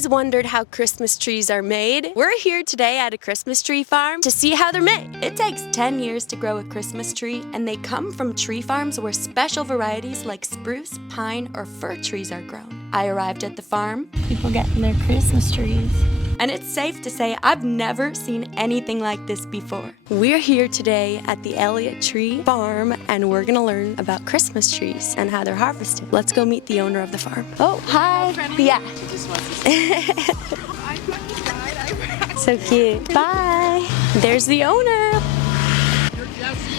always wondered how Christmas trees are made. We're here today at a Christmas tree farm to see how they're made. It takes 10 years to grow a Christmas tree, and they come from tree farms where special varieties like spruce, pine, or fir trees are grown. I arrived at the farm. People getting their Christmas trees. And it's safe to say I've never seen anything like this before. We're here today at the Elliott Tree Farm, and we're gonna learn about Christmas trees and how they're harvested. Let's go meet the owner of the farm. Oh, hi. Yeah. So cute. Bye. There's the owner.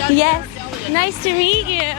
Yes. Nice to meet you.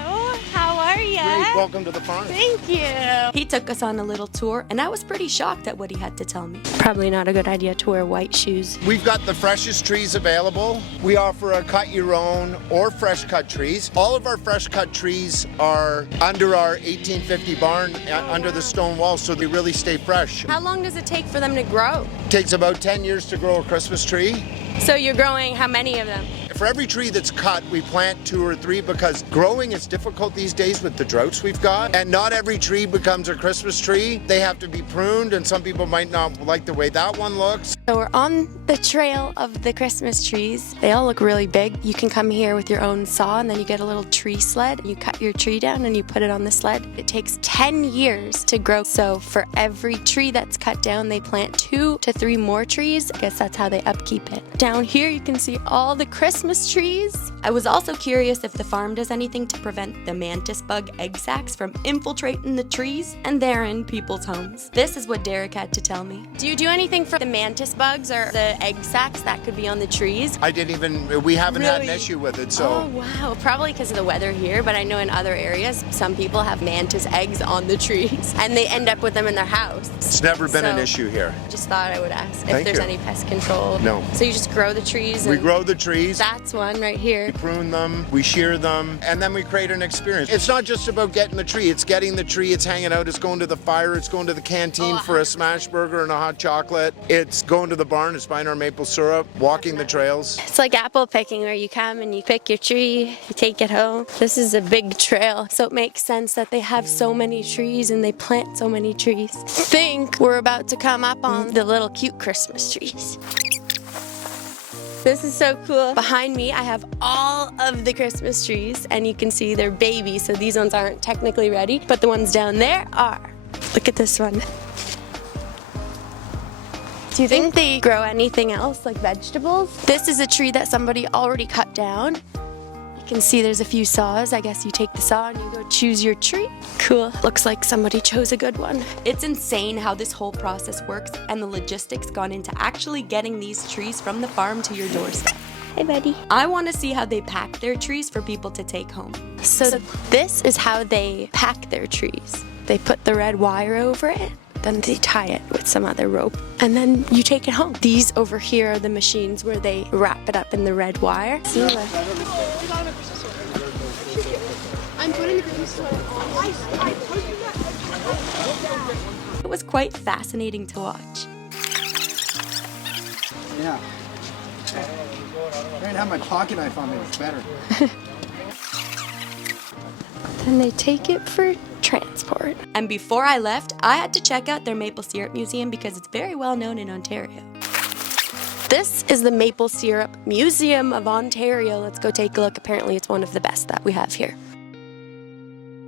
How are you? Great. Welcome to the farm. Thank you. He took us on a little tour, and I was pretty shocked at what he had to tell me. Probably not a good idea to wear white shoes. We've got the freshest trees available. We offer a cut your own or fresh cut trees. All of our fresh cut trees are under our 1850 barn, under the stone wall, so they really stay fresh. How long does it take for them to grow? It takes about 10 years to grow a Christmas tree. So you're growing how many of them? For every tree that's cut, we plant 2 or 3 because growing is difficult these days with the droughts we've got. And not every tree becomes a Christmas tree. They have to be pruned, and some people might not like the way that one looks. So we're on the trail of the Christmas trees. They all look really big. You can come here with your own saw, and then you get a little tree sled. You cut your tree down and you put it on the sled. It takes 10 years to grow. So for every tree that's cut down, they plant 2 to 3 more trees. I guess that's how they upkeep it. Down here, you can see all the Christmas trees. I was also curious if the farm does anything to prevent the mantis bug egg sacs from infiltrating the trees, and they're in people's homes. This is what Derek had to tell me. Do you do anything for the mantis bugs or the egg sacs that could be on the trees? We haven't had an issue with it, so. Oh wow, probably because of the weather here, but I know in other areas, some people have mantis eggs on the trees, and they end up with them in their house. It's never been an issue here. Just thought I would ask if Thank there's you. any pest control. No. So you just grow the trees? We grow the trees. That's one right here. We prune them, we shear them, and then we create an experience. It's not just about getting the tree, it's getting the tree, it's hanging out, it's going to the fire, it's going to the canteen for a smash burger and a hot chocolate. It's going to the barn, it's buying our maple syrup, walking the trails. It's like apple picking where you come and you pick your tree, you take it home. This is a big trail, so it makes sense that they have so many trees and they plant so many trees. I think we're about to come up on the little cute Christmas trees. This is so cool. Behind me, I have all of the Christmas trees, and you can see they're babies, so these ones aren't technically ready, but the ones down there are. Look at this one. Do you think they grow anything else, like vegetables? This is a tree that somebody already cut down. You can see there's a few saws. I guess you take the saw and you go choose your tree. Cool. Looks like somebody chose a good one. It's insane how this whole process works and the logistics gone into actually getting these trees from the farm to your doorstep. Hey, buddy. I want to see how they pack their trees for people to take home. So this is how they pack their trees. They put the red wire over it. Then they tie it with some other rope, and then you take it home. These over here are the machines where they wrap it up in the red wire. See what? I'm putting the baby sweater on. It was quite fascinating to watch. Yeah. I didn't have my pocket knife on me, it's better. Then they take it for transport. And before I left, I had to check out their maple syrup museum because it's very well known in Ontario. This is the Maple Syrup Museum of Ontario. Let's go take a look. Apparently it's one of the best that we have here.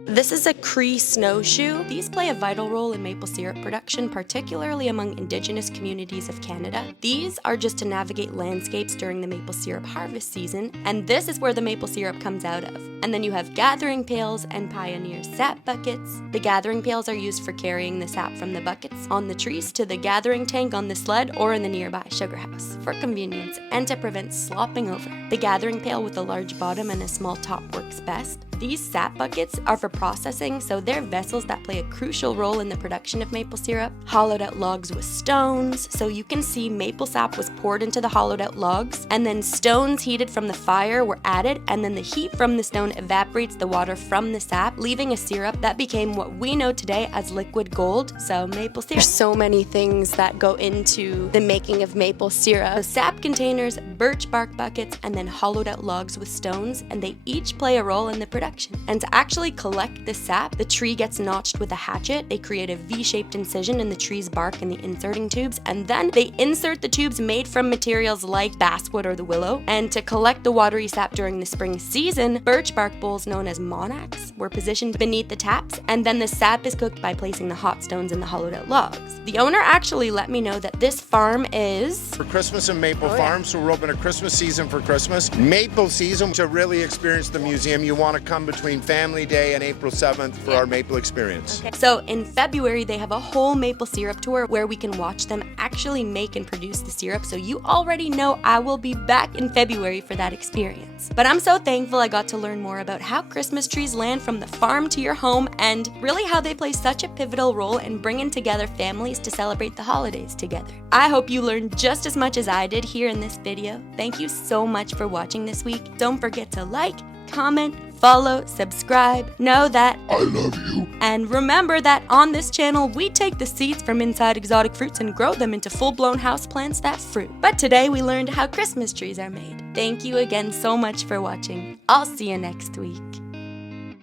This is a cree snowshoe. These play a vital role in maple syrup production, particularly among Indigenous communities of Canada. These are just to navigate landscapes during the maple syrup harvest season, and this is where the maple syrup comes out of. And then you have gathering pails and pioneer sap buckets. The gathering pails are used for carrying the sap from the buckets on the trees to the gathering tank on the sled or in the nearby sugar house for convenience and to prevent slopping over. The gathering pail with a large bottom and a small top works best. These sap buckets are for processing, so they're vessels that play a crucial role in the production of maple syrup. Hollowed out logs with stones, so you can see maple sap was poured into the hollowed out logs, and then stones heated from the fire were added, and then the heat from the stone evaporates the water from the sap, leaving a syrup that became what we know today as liquid gold, so maple syrup. There's so many things that go into the making of maple syrup. Sap containers, birch bark buckets, and then hollowed out logs with stones, and they each play a role in the production production. And to actually collect the sap, the tree gets notched with a hatchet. They create a V-shaped incision in the tree's bark in the inserting tubes, and then they insert the tubes made from materials like basswood or the willow. And to collect the watery sap during the spring season, birch bark bowls known as monarchs were positioned beneath the taps, and then the sap is cooked by placing the hot stones in the hollowed out logs. The owner actually let me know that this farm is For Christmas and Maple Farm, so we're open a Christmas season for Christmas. Maple season, to really experience the museum, you want to come between Family Day and April 7th for our maple experience. Okay. So in February, they have a whole maple syrup tour where we can watch them actually make and produce the syrup. So you already know I will be back in February for that experience. But I'm so thankful I got to learn more about how Christmas trees land from the farm to your home and really how they play such a pivotal role in bringing together families to celebrate the holidays together. I hope you learned just as much as I did here in this video. Thank you so much for watching this week. Don't forget to like, comment, follow, subscribe, know that I love you. And remember that on this channel, we take the seeds from inside exotic fruits and grow them into full-blown houseplants that fruit. But today we learned how Christmas trees are made. Thank you again so much for watching. I'll see you next week.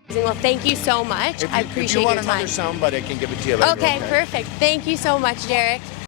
Well, thank you so much. I appreciate your time. If you want another sound, but I can give it to you later. Okay, perfect. Thank you so much, Derek.